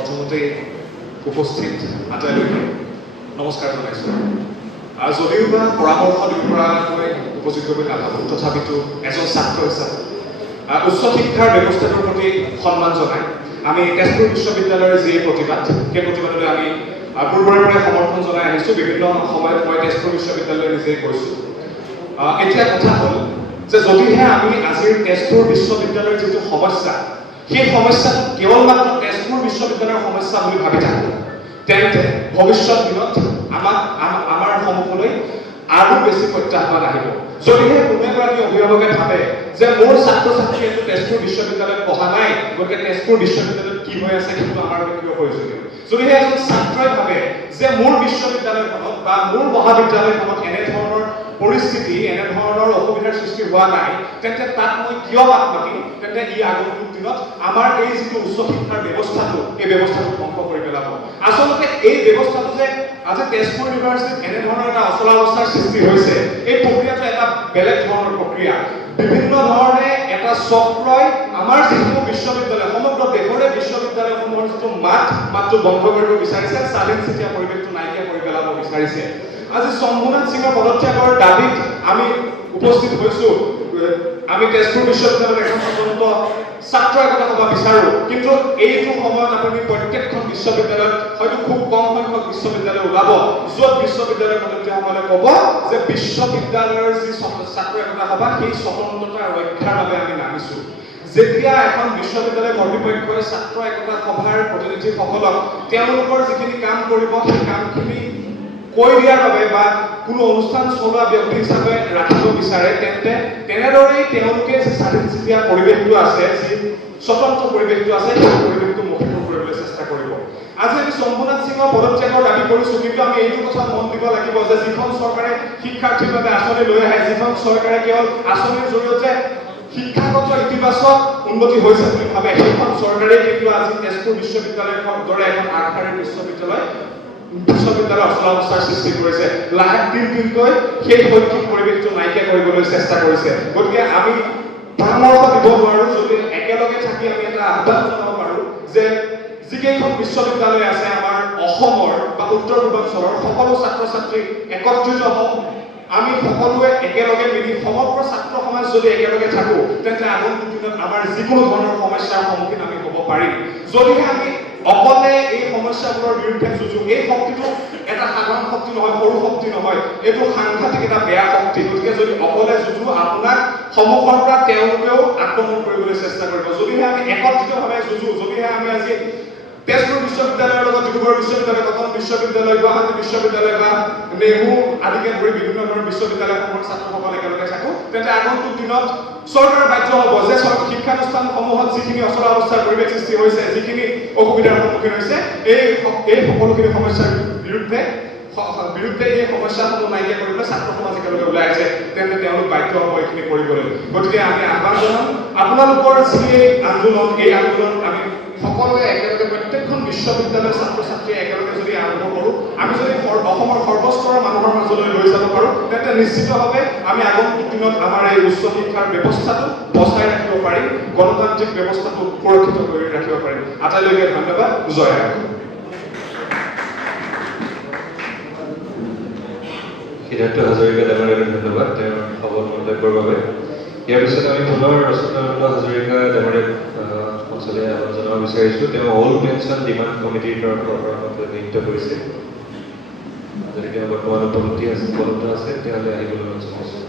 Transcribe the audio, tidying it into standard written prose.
প্ৰথমতে উপস্থিত আটাইলৈকে নমস্কাৰ জনাইছোঁ। যদিও বা পৰামৰ্শ দিব পৰাকৈ উপস্থিত কৰিব নাভাবোঁ, তথাপিতো এজন ছাত্ৰ হিচাপে উচ্চ শিক্ষাৰ ব্যৱস্থাটোৰ প্ৰতি সন্মান জনাই আমি তেজপুৰ বিশ্ববিদ্যালয়ৰ যি প্ৰতিবাদ, সেই প্ৰতিবাদলৈ আমি পূৰ্বৰে পৰাই সমৰ্থন জনাই আহিছোঁ। বিভিন্ন সময়ত মই তেজপুৰ বিশ্ববিদ্যালয় নিজেই গৈছোঁ। এতিয়া কথা হ'ল যে যদিহে আমি আজিৰ তেজপুৰ বিশ্ববিদ্যালয়ৰ যিটো সমস্যা, সেই সমস্যাটো কেৱল মাত্ৰ তেজপুৰ বিশ্ববিদ্যালয়ৰ সমস্যা বুলি ভাবি থাকোঁ, তেন্তে ভৱিষ্যত দিনত আমাৰ সন্মুখলৈ আৰু বেছি প্ৰত্যাহ্বান আহিব। যদিহে কোনো এগৰাকী অভিভাৱকে ভাবে যে মোৰ ছাত্ৰ ছাত্ৰীয়ে তেজপুৰ বিশ্ববিদ্যালয়ত পঢ়া নাই, গতিকে তেজপুৰ বিশ্ববিদ্যালয়ত কি হৈ আছে সেইটো আমাৰ বাবে কিয় প্ৰয়োজনীয়। যদিহে এজন ছাত্ৰই ভাবে যে মোৰ বিশ্ববিদ্যালয়খনত বা মোৰ মহাবিদ্যালয়খনত এনেধৰণৰ পৰিস্থিতি, এনেধৰণৰ অসুবিধাৰ সৃষ্টি হোৱা নাই, তেন্তে তাত মই কিয় মাত মাতিম, তেন্তে ই আগন্তুক দিনত আমাৰ এই যিটো উচ্চ শিক্ষাৰ ব্যৱস্থাটো, এই ব্যৱস্থাটো ধ্বংস কৰি পেলাব। আচলতে এই ব্যৱস্থাটো যে আজি তেজপুৰ ইউনিভাৰ্চিটিত এনেধৰণৰ এটা অচলাৱস্থাৰ সৃষ্টি হৈছে, এই প্ৰক্ৰিয়াটো এটা বেলেগ ধৰণৰ প্ৰক্ৰিয়া। বিভিন্ন ধৰণে এটা চক্ৰই আমাৰ যিসমূহ বিশ্ববিদ্যালয়, সমগ্ৰ দেশৰে বিশ্ববিদ্যালয়সমূহৰ যিটো মাতটো বন্ধ কৰিব বিচাৰিছে, স্বাধীন চিতীয়া পৰিৱেশটো নাইকিয়া কৰি পেলাব বিচাৰিছে। আজি শম্ভুনাথ সিঙৰ পদত্যাগৰ দাবীত আমি উপস্থিত হৈছোঁ। আমি তেজপুৰ বিশ্ববিদ্যালয়ৰ এখন স্বতন্ত্ৰ ছাত্ৰ একতা সভা বিচাৰোঁ, কিন্তু এইটো সময়ত আপুনি প্ৰত্যেকখন বিশ্ববিদ্যালয়ত হয়তো খুব কম সংখ্যক বিশ্ববিদ্যালয় ওলাব, য'ত বিশ্ববিদ্যালয়ৰ সদস্যসকলে ক'ব যে বিশ্ববিদ্যালয়ৰ যি ছাত্ৰ একতা সভা, সেই স্বতন্ত্ৰতা ৰক্ষাৰ বাবে আমি নামিছোঁ। যেতিয়া এখন বিশ্ববিদ্যালয় কৰ্তৃপক্ষই ছাত্ৰ একতা সভাৰ প্ৰতিনিধিসকলক তেওঁলোকৰ যিখিনি কাম কৰিব, সেই কামখিনি কৈ দিয়াৰ বাবে বা কোনো অনুষ্ঠান চলোৱা ব্যক্তি হিচাপে ৰাখিব বিচাৰে, তেন্তে তেনেদৰেই তেওঁলোকে যি স্বাধীন চিতীয়া পৰিৱেশটো আছে, যি স্বতন্ত্ৰ পৰিৱেশটো আছে, সেই পৰিৱেশটো মষিমূৰ কৰিবলৈ চেষ্টা কৰিব। আজি আমি শম্ভুনাথ সিঙৰ পদত্যাগৰ দাবী কৰিছোঁ, কিন্তু আমি এইটো কথা মন দিব লাগিব যে যিখন চৰকাৰে শিক্ষাৰ্থীৰ বাবে আঁচনি লৈ আহে, যিখন চৰকাৰে কেৱল আঁচনিৰ জৰিয়তে শিক্ষাগত ইতিবাচক উন্নতি হৈছে বুলি ভাবে, সেইখন চৰকাৰে কিন্তু আজি তেজপুৰ বিশ্ববিদ্যালয়ৰ দৰে এখন আগশাৰীৰ বিশ্ববিদ্যালয় অচলাৱস্থাৰ সৃষ্টি কৰিছে। লাহে দিনকৈ সেই শৈক্ষিক পৰিৱেশটো নাইকিয়া কৰিবলৈ চেষ্টা কৰিছে। গতিকে আমি পৰামৰ্শ দিব নোৱাৰোঁ, যদি একেলগে থাকি আমি এটা আহ্বান জনাব পাৰোঁ যে যিকেইখন বিশ্ববিদ্যালয় আছে আমাৰ অসমৰ বা উত্তৰ পূৰ্বাঞ্চলৰ সকলো ছাত্ৰ ছাত্ৰী একত্ৰিত হওঁ, আমি সকলোৱে একেলগে মিলি সমগ্ৰ ছাত্ৰ সমাজ যদি একেলগে থাকোঁ, তেন্তে আগন্তুক দিনত আমাৰ যিকোনো ধৰণৰ সমস্যাৰ সন্মুখীন আমি হ'ব পাৰিম। যদিহে আমি অকলে এই সমস্যাবোৰৰ বিৰুদ্ধে যুঁজো, এই শক্তিটো এটা সাধাৰণ শক্তি নহয়, সৰু শক্তি নহয়, এইটো সাংঘাতিক এটা বেয়া শক্তি। গতিকে যদি অকলে যুঁজো, আপোনাক সন্মুখৰ পৰা তেওঁলোকেও আক্ৰমণ কৰিবলৈ চেষ্টা কৰিব। যদিহে আমি একত্ৰিতভাৱে যুঁজো, যদিহে আমি আজি তেজপুৰ বিশ্ববিদ্যালয়ৰ লগত ডিব্ৰুগড় বিশ্ববিদ্যালয়, কটন বিশ্ববিদ্যালয়, গুৱাহাটী বিশ্ববিদ্যালয় বা নেহৰু আদিকে ধৰি বিভিন্ন ধৰণৰ বিশ্ববিদ্যালয়সমূহৰ ছাত্ৰসকল একেলগে থাকোঁ, তেন্তে আগন্তুক দিনত চৰকাৰ বাধ্য হ'ব যে শিক্ষানুষ্ঠানসমূহত যিখিনি অচলাৱস্থাৰ পৰিৱেশ সৃষ্টি হৈছে, যিখিনি অসুবিধাৰ সন্মুখীন হৈছে, এই সকলোখিনি সমস্যাৰ বিৰুদ্ধে এই সমস্যাসমূহ নাইকিয়া কৰিবলৈ ছাত্ৰ সমাজ একেলগে ওলাই আছে, তেন্তে তেওঁলোক বাধ্য হ'ব এইখিনি কৰিবলৈ। গতিকে আমি আহ্বান জনাম, আপোনালোকৰ যি আন্দোলন, এই আন্দোলন আমি সকলোৱে একেলগে প্ৰত্যেকখন বিশ্ববিদ্যালয়ৰ ছাত্ৰ ছাত্ৰীয়ে একেলগে যদি আৰম্ভ কৰোঁ, আমি যদি অসমৰ সৰ্বস্তৰৰ মানুহৰ মাজলৈ লৈ যাব পাৰোঁ, তেন্তে নিশ্চিতভাৱে আমি আগন্তুক দিনত আমাৰ এই উচ্চ শিক্ষাৰ ব্যৱস্থাটো বচাই ৰাখিব পাৰিম, গণতান্ত্ৰিক ব্যৱস্থাটো সুৰক্ষিত কৰি ৰাখিব পাৰিম। আটাইলৈকে ধন্যবাদ। জয় আই। সিদ্ধাৰ্থ হাজৰিকা ডাঙৰীয়াক ধন্যবাদ তেওঁৰ সবল মন্তব্যৰ বাবে। ইয়াৰ পিছত আমি পুনৰ ৰচনানন্দ হাজৰিকা ডাঙৰীয়াক অঞ্চলে আহ্বান জনাব বিচাৰিছোঁ। তেওঁ অল পেঞ্চন ডিমাণ্ড কমিটিৰ তৰফৰ পৰা প্ৰতিনিধিত্ব কৰিছে। যদি তেওঁ বৰ্তমান উপলব্ধ আছে তেতিয়াহ'লে আহিবলৈ জনাইছোঁ।